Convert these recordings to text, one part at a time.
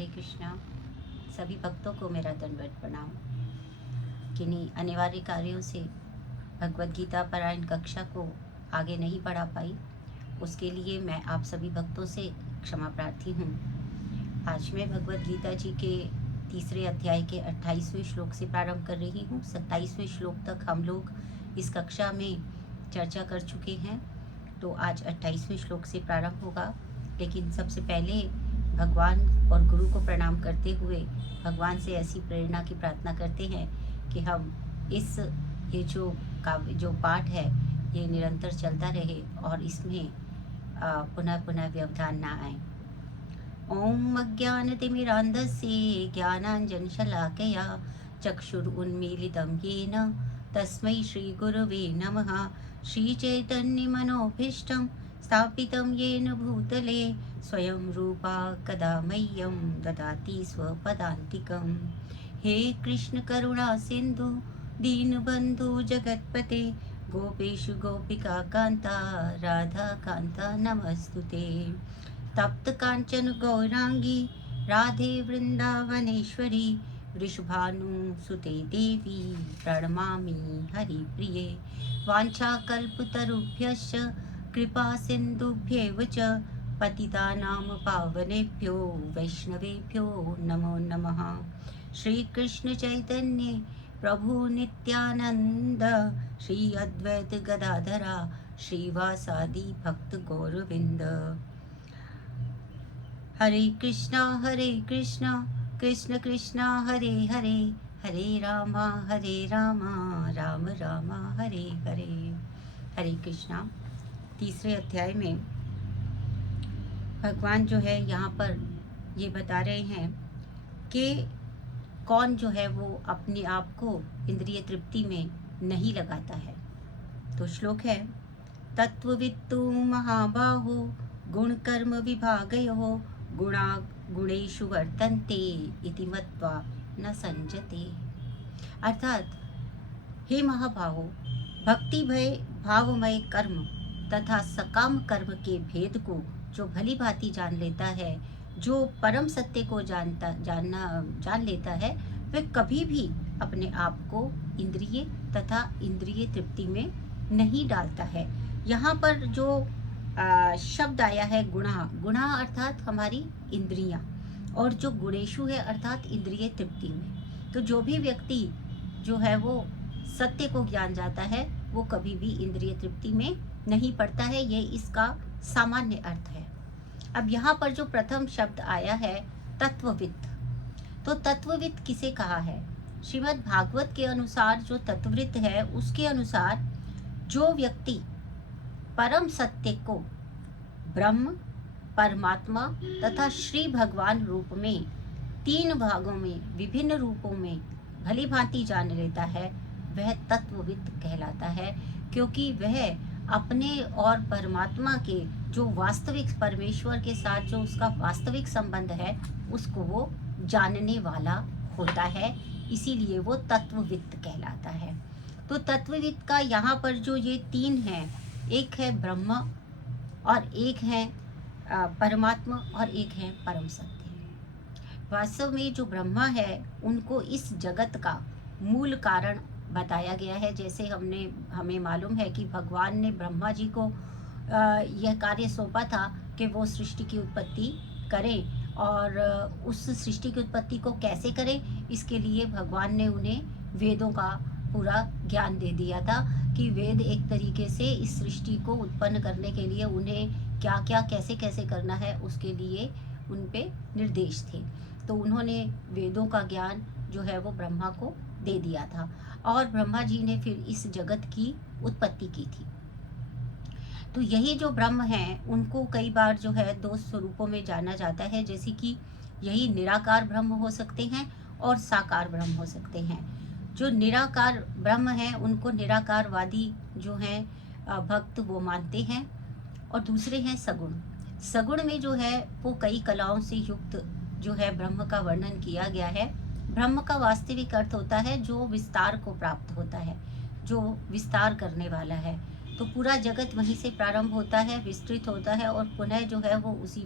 हरे कृष्णा। सभी भक्तों को मेरा दंडवत प्रणाम। किन्हीं अनिवार्य कार्यों से भगवद गीता पारायण कक्षा को आगे नहीं बढ़ा पाई, उसके लिए मैं आप सभी भक्तों से क्षमा प्रार्थी हूँ। आज मैं भगवद गीता जी के तीसरे अध्याय के 28वें श्लोक से प्रारंभ कर रही हूँ। 27वें श्लोक तक हम लोग इस कक्षा में चर्चा कर चुके हैं, तो आज 28वें श्लोक से प्रारंभ होगा। लेकिन सबसे पहले भगवान और गुरु को प्रणाम करते हुए भगवान से ऐसी प्रेरणा की प्रार्थना करते हैं कि हम ये जो पाठ है ये निरंतर चलता रहे और इसमें पुनः पुनः व्यवधान ना आए। ओम अज्ञानतिमिरान्धस्य ज्ञानाञ्जनशलाकया चक्षुरुन्मीलितं येन तस्मै श्रीगुरवे नमः। श्रीचैतन्यमनोभीष्टं स्थापितं येन भूतले स्वयं रूपा कदा मह्यं ददाति स्वपदान्तिकं। हे कृष्ण करुणा सिन्धु दीनबन्धु जगत्पते गोपेषु गोपिका कान्ता राधा कान्ता नमस्तुते। तप्त कांचन गौरांगी राधे वृंदावनेश्वरी वृषभानुसुते देवी प्रणमामि हरिप्रिये। वाञ्छाकल्पतरुभ्यश्च कृपा सिन्धुभ्येव च पतितानां पावनेभ्यो वैष्णवेभ्यो नमो नमः। श्री कृष्ण चैतन्य प्रभु नित्यानंद श्री अद्वैत गदाधरा श्रीवासादि भक्त गौरविंद। हरे कृष्णा कृष्ण कृष्णा हरे हरे, हरे राम राम राम हरे हरे। हरे कृष्णा। तीसरे अध्याय में भगवान जो है यहाँ पर ये बता रहे हैं कि कौन जो है वो अपने आप को इंद्रिय तृप्ति में नहीं लगाता है। तो श्लोक है, तत्ववित्तु महाबाहो गुण कर्म विभागयो गुणा गुणेषु वर्तन्ते इति मत्वा न संजते। अर्थात हे महाबाहो, भक्ति भय भावमय कर्म तथा सकाम कर्म के भेद को जो भली भांति जान लेता है, जो परम सत्य को जान लेता है, वह कभी भी अपने आप को इंद्रिय तथा इंद्रिय तृप्ति में नहीं डालता है। यहाँ पर जो शब्द आया है गुणा अर्थात हमारी इंद्रियां, और जो गुणेशु है अर्थात इंद्रिय तृप्ति में। तो जो भी व्यक्ति जो है वो सत्य को ज्ञान जाता है वो कभी भी इंद्रिय तृप्ति में नहीं पड़ता है। ये इसका सामान्य अर्थ है। अब यहाँ पर जो प्रथम शब्द आया है तत्वविद, तो तत्वविद किसे कहा है? श्रीमद् भागवत के अनुसार जो तत्वविद है उसके अनुसार जो व्यक्ति परम सत्य को ब्रह्म, परमात्मा तथा श्री भगवान रूप में तीन भागों में विभिन्न रूपों में भली भांति जान लेता है, वह तत्वविद कहलाता है। क्योंकि वह अपने और परमात्मा के जो वास्तविक परमेश्वर के साथ जो उसका वास्तविक संबंध है उसको वो जानने वाला होता है, इसीलिए वो तत्वविद कहलाता है। तो तत्वविद का यहाँ पर जो ये तीन हैं, एक है ब्रह्म और एक है परमात्मा और एक है परम सत्य। वास्तव में जो ब्रह्मा है उनको इस जगत का मूल कारण बताया गया है। जैसे हमें मालूम है कि भगवान ने ब्रह्मा जी को यह कार्य सौंपा था कि वो सृष्टि की उत्पत्ति करें, और उस सृष्टि की उत्पत्ति को कैसे करें इसके लिए भगवान ने उन्हें वेदों का पूरा ज्ञान दे दिया था कि वेद एक तरीके से इस सृष्टि को उत्पन्न करने के लिए उन्हें क्या क्या कैसे कैसे करना है उसके लिए उन पे निर्देश थे। तो उन्होंने वेदों का ज्ञान जो है वो ब्रह्मा को दे दिया था, और ब्रह्मा जी ने फिर इस जगत की उत्पत्ति की थी। तो यही जो ब्रह्म हैं उनको कई बार जो है दो स्वरूपों में जाना जाता है, जैसे कि यही निराकार ब्रह्म हो सकते हैं और साकार ब्रह्म हो सकते हैं। जो निराकार ब्रह्म है उनको निराकारवादी जो हैं भक्त वो मानते हैं, और दूसरे हैं सगुण। सगुण में जो है वो कई कलाओं से युक्त जो है ब्रह्म का वर्णन किया गया है। ब्रह्म का वास्तविक अर्थ होता है जो विस्तार को प्राप्त होता है, जो विस्तार करने वाला है। तो पूरा जगत वहीं से प्रारंभ होता है, विस्तृत होता है और पुनः जो है वो उसी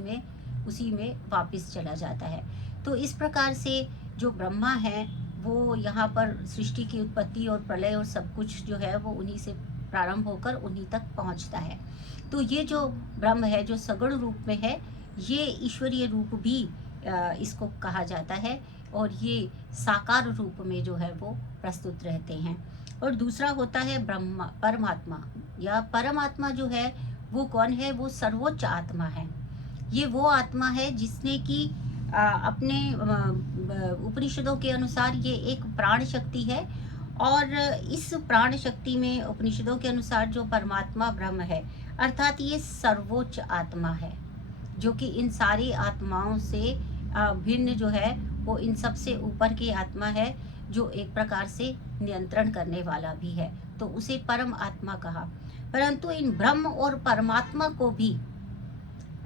में वापस चला जाता है। तो इस प्रकार से जो ब्रह्मा है वो यहाँ पर सृष्टि की उत्पत्ति और प्रलय और सब कुछ जो है वो उन्हीं से प्रारंभ होकर उन्हीं तक पहुँचता है। तो ये जो ब्रह्म है जो सगुण रूप में है, ये ईश्वरीय रूप भी इसको कहा जाता है, और ये साकार रूप में जो है वो प्रस्तुत रहते हैं। और दूसरा होता है ब्रह्मा, परमात्मा या परमात्मा जो है वो कौन है? वो सर्वोच्च आत्मा है। ये वो आत्मा है जिसने कि अपने उपनिषदों के अनुसार ये एक प्राण शक्ति है, और इस प्राण शक्ति में उपनिषदों के अनुसार जो परमात्मा ब्रह्म है, अर्थात ये सर्वोच्च आत्मा है, जो कि इन सारी आत्माओं से भिन्न जो है वो इन सबसे ऊपर की आत्मा है, जो एक प्रकार से नियंत्रण करने वाला भी है, तो उसे परम आत्मा कहा। परंतु इन ब्रह्म और परमात्मा को भी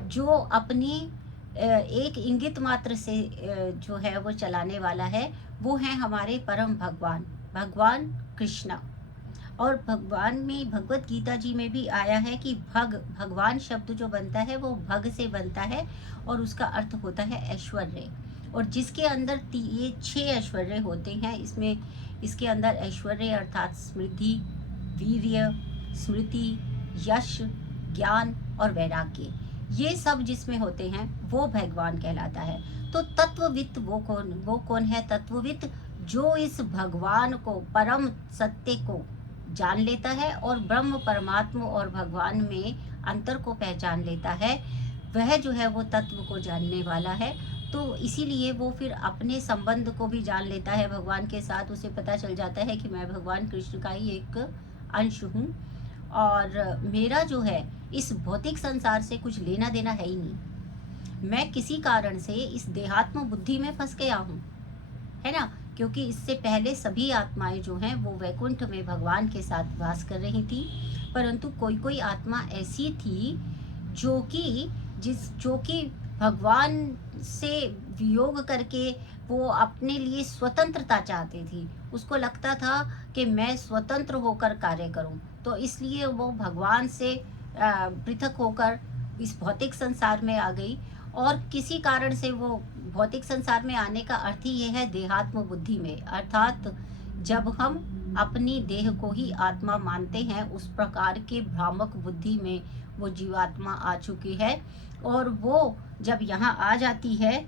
जो अपनी एक इंगित मात्र से जो है वो चलाने वाला है, वो है हमारे परम भगवान, भगवान कृष्णा। और भगवान में, भगवत गीता जी में भी आया है कि भगवान शब्द जो बनता है वो भग से बनता है, और उसका अर्थ होता है ऐश्वर्य। और जिसके अंदर ये 6 ऐश्वर्य होते हैं, इसके अंदर ऐश्वर्य अर्थात समृद्धि, वीर्य, स्मृति, यश, ज्ञान और वैराग्य, ये सब जिसमें होते हैं वो भगवान कहलाता है। तो तत्वविद वो कौन है? तत्वविद जो इस भगवान को, परम सत्य को जान लेता है और ब्रह्म, परमात्मा और भगवान में अंतर को पहचान लेता है, वह जो है वो तत्व को जानने वाला है। तो इसीलिए वो फिर अपने संबंध को भी जान लेता है भगवान के साथ। उसे पता चल जाता है कि मैं भगवान कृष्ण का ही एक अंश हूँ, और मेरा जो है इस भौतिक संसार से कुछ लेना देना है ही नहीं। मैं किसी कारण से इस देहात्म बुद्धि में फंस गया हूँ, है ना, क्योंकि इससे पहले सभी आत्माएं जो हैं वो वैकुंठ में भगवान के साथ वास कर रही थी, परंतु कोई आत्मा ऐसी थी जो कि भगवान से वियोग करके वो अपने लिए स्वतंत्रता चाहती थी। उसको लगता था कि मैं स्वतंत्र होकर कार्य करूं, तो इसलिए वो भगवान से पृथक होकर इस भौतिक संसार में आ गई। और किसी कारण से वो भौतिक संसार में आने का अर्थ ही यह है देहात्म बुद्धि में, अर्थात जब हम अपनी देह को ही आत्मा मानते हैं, उस प्रकार के भ्रामक बुद्धि में वो जीवात्मा आ चुकी है। और वो जब यहाँ आ जाती है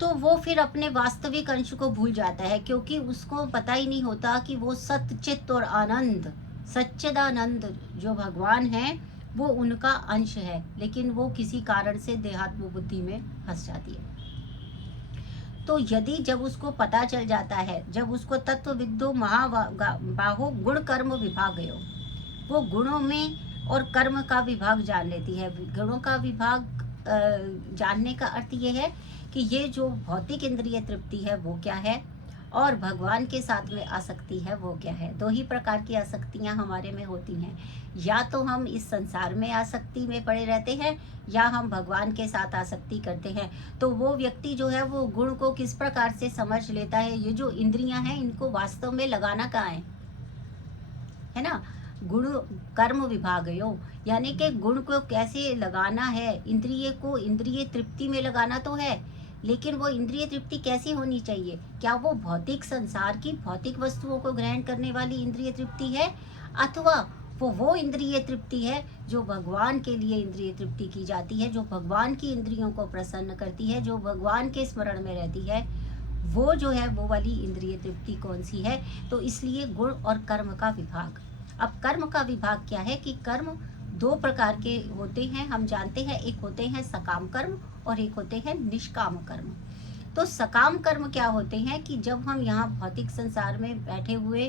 तो वो फिर अपने वास्तविक अंश को भूल जाता है, क्योंकि उसको पता ही नहीं होता कि वो सच्चित और आनंद, सच्चिदानंद जो भगवान है वो उनका अंश है, लेकिन वो किसी कारण से देहात्म बुद्धि में फंस जाती है। तो यदि जब उसको पता चल जाता है, जब उसको तत्वविदो महाबाहो गुण कर्म विभागयो, वो गुणों में और कर्म का विभाग जान लेती है। गुणों का विभाग जानने का अर्थ ये है कि ये जो भौतिक इंद्रिय तृप्ति है वो क्या है, और भगवान के साथ में आसक्ति है वो क्या है। 2 ही प्रकार की आसक्तियां हमारे में होती हैं, या तो हम इस संसार में आसक्ति में पड़े रहते हैं, या हम भगवान के साथ आसक्ति करते हैं। तो वो व्यक्ति जो है वो गुण को किस प्रकार से समझ लेता है, ये जो इंद्रियां हैं इनको वास्तव में लगाना कहाँ है ना, गुण कर्म विभागयो, यानी कि गुण को कैसे लगाना है। इंद्रिय को इंद्रिय तृप्ति में लगाना तो है, लेकिन वो इंद्रिय तृप्ति कैसी होनी चाहिए? क्या वो भौतिक संसार की भौतिक वस्तुओं को ग्रहण करने वाली इंद्रिय तृप्ति है, अथवा वो इंद्रिय तृप्ति है जो भगवान के लिए इंद्रिय तृप्ति की जाती है, जो भगवान की इंद्रियों को प्रसन्न करती है, जो भगवान के स्मरण में रहती है, वो जो है वो वाली इंद्रिय तृप्ति कौन सी है। तो इसलिए गुण और कर्म का विभाग। अब कर्म का विभाग क्या है कि कर्म 2 प्रकार के होते हैं, हम जानते हैं। एक होते हैं सकाम कर्म और एक होते हैं निष्काम कर्म। तो सकाम कर्म क्या होते हैं कि जब हम यहाँ भौतिक संसार में बैठे हुए,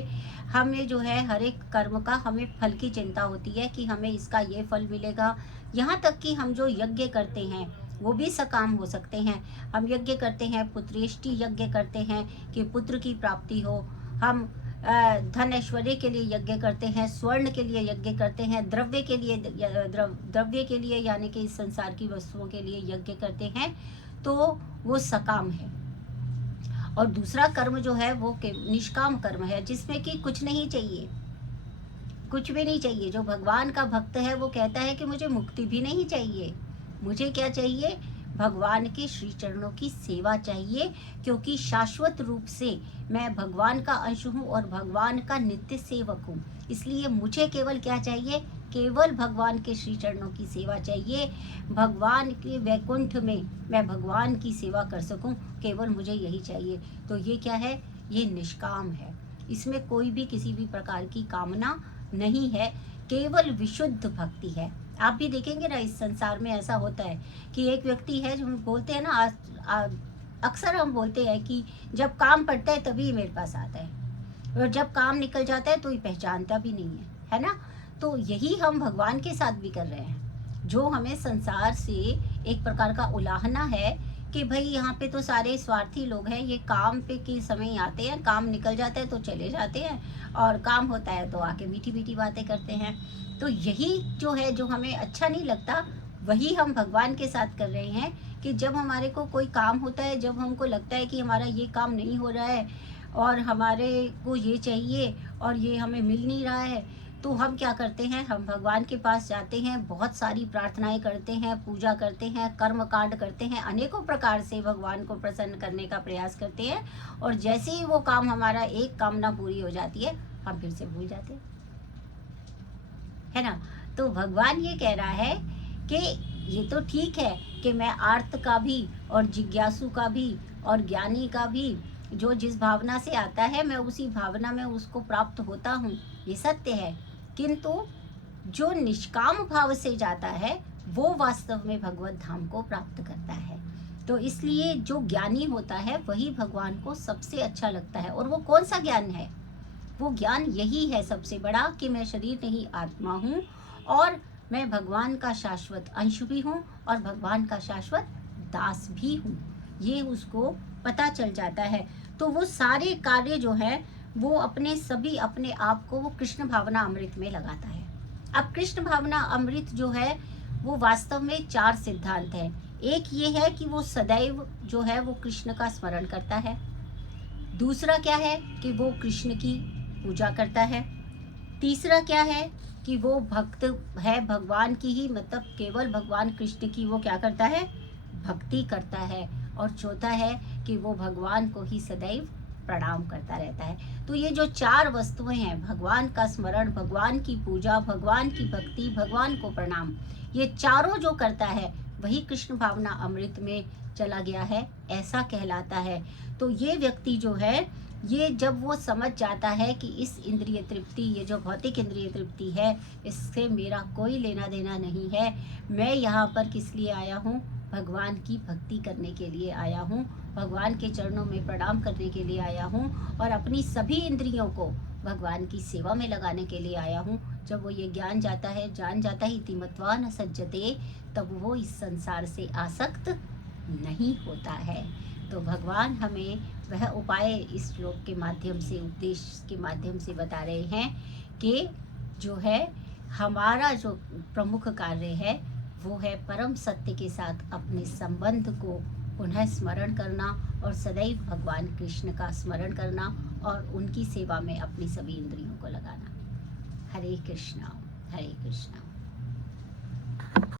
हमें जो है हर एक कर्म का हमें फल की चिंता होती है कि हमें इसका ये फल मिलेगा। यहाँ तक कि हम जो यज्ञ करते हैं वो भी सकाम हो सकते हैं। हम यज्ञ करते हैं, पुत्रेष्टि यज्ञ करते हैं कि पुत्र की प्राप्ति हो। हम धन ऐश्वर्य के लिए यज्ञ करते हैं, स्वर्ण के लिए यज्ञ करते हैं, द्रव्य के लिए यानी कि इस संसार की वस्तुओं के लिए यज्ञ करते हैं, तो वो सकाम है। और दूसरा कर्म जो है वो निष्काम कर्म है, जिसमें कि कुछ नहीं चाहिए, कुछ भी नहीं चाहिए। जो भगवान का भक्त है वो कहता है कि मुझे मुक्ति भी नहीं चाहिए, मुझे क्या चाहिए? भगवान के श्री चरणों की सेवा चाहिए, क्योंकि शाश्वत रूप से मैं भगवान का अंश हूँ और भगवान का नित्य सेवक हूँ। इसलिए मुझे केवल क्या चाहिए, केवल भगवान के श्री चरणों की सेवा चाहिए। भगवान के वैकुंठ में मैं भगवान की सेवा कर सकूं, केवल मुझे यही चाहिए। तो ये क्या है, ये निष्काम है, इसमें कोई भी किसी भी प्रकार की कामना नहीं है, केवल विशुद्ध भक्ति है। आप भी देखेंगे ना, इस संसार में ऐसा होता है कि एक व्यक्ति है जो हम बोलते हैं ना, अक्सर हम बोलते हैं कि जब काम पड़ता है तभी मेरे पास आता है, और जब काम निकल जाता है तो ये पहचानता भी नहीं है ना। तो यही हम भगवान के साथ भी कर रहे हैं। जो हमें संसार से एक प्रकार का उलाहना है कि भाई यहाँ पे तो सारे स्वार्थी लोग हैं, ये काम पे के समय आते हैं, काम निकल जाता है तो चले जाते हैं, और काम होता है तो आके मीठी मीठी बातें करते हैं। तो यही जो है, जो हमें अच्छा नहीं लगता, वही हम भगवान के साथ कर रहे हैं कि जब हमारे को कोई काम होता है, जब हमको लगता है कि हमारा ये काम नहीं हो रहा है और हमारे को ये चाहिए और ये हमें मिल नहीं रहा है, तो हम क्या करते हैं, हम भगवान के पास जाते हैं, बहुत सारी प्रार्थनाएं करते हैं, पूजा करते हैं, कर्म कांड करते हैं, अनेकों प्रकार से भगवान को प्रसन्न करने का प्रयास करते हैं, और जैसे ही वो काम, हमारा एक कामना पूरी हो जाती है, हम फिर से भूल जाते हैं, है ना। तो भगवान ये कह रहा है कि ये तो ठीक है कि मैं आर्त का भी और जिज्ञासु का भी और ज्ञानी का भी, जो जिस भावना से आता है मैं उसी भावना में उसको प्राप्त होता हूँ, ये सत्य है। किंतु जो निष्काम भाव से जाता है वो वास्तव में भगवत धाम को प्राप्त करता है। तो इसलिए जो ज्ञानी होता है वही भगवान को सबसे अच्छा लगता है। और वो कौन सा ज्ञान है, वो ज्ञान यही है सबसे बड़ा कि मैं शरीर नहीं आत्मा हूँ, और मैं भगवान का शाश्वत अंश भी हूँ और भगवान का शाश्वत दास भी हूँ। ये उसको पता चल जाता है। तो वो सारे कार्य जो है वो अपने आप को वो कृष्ण भावना अमृत में लगाता है। अब कृष्ण भावना अमृत जो है वो वास्तव में 4 सिद्धांत है। एक ये है कि वो सदैव जो है वो कृष्ण का स्मरण करता है। दूसरा क्या है कि वो कृष्ण की पूजा करता है। तीसरा क्या है कि वो भक्त है भगवान की ही, मतलब केवल भगवान कृष्ण की वो क्या करता है, भक्ति करता है। और चौथा है कि वो भगवान को ही सदैव प्रणाम करता रहता है। तो ये जो 4 वस्तुएं हैं, भगवान का स्मरण, भगवान की पूजा, भगवान की भक्ति, भगवान को प्रणाम, ये चारों जो करता है वही कृष्ण भावना अमृत में चला गया है, ऐसा कहलाता है। तो ये व्यक्ति जो है, ये जब वो समझ जाता है कि इस इंद्रिय तृप्ति, ये जो भौतिक इंद्रिय तृप्ति है, इससे मेरा कोई लेना देना नहीं है, मैं यहाँ पर किस लिए आया हूँ, भगवान की भक्ति करने के लिए आया हूँ, भगवान के चरणों में प्रणाम करने के लिए आया हूँ, और अपनी सभी इंद्रियों को भगवान की सेवा में लगाने के लिए आया हूँ। जब वो ये जान जाता है इति मत्वा न सज्जते, तब वो इस संसार से आसक्त नहीं होता है। तो भगवान हमें वह उपाय इस श्लोक के माध्यम से, उपदेश के माध्यम से बता रहे हैं कि जो है हमारा जो प्रमुख कार्य है वो है परम सत्य के साथ अपने संबंध को पुनः स्मरण करना और सदैव भगवान कृष्ण का स्मरण करना और उनकी सेवा में अपनी सभी इंद्रियों को लगाना। हरे कृष्णा हरे कृष्णा।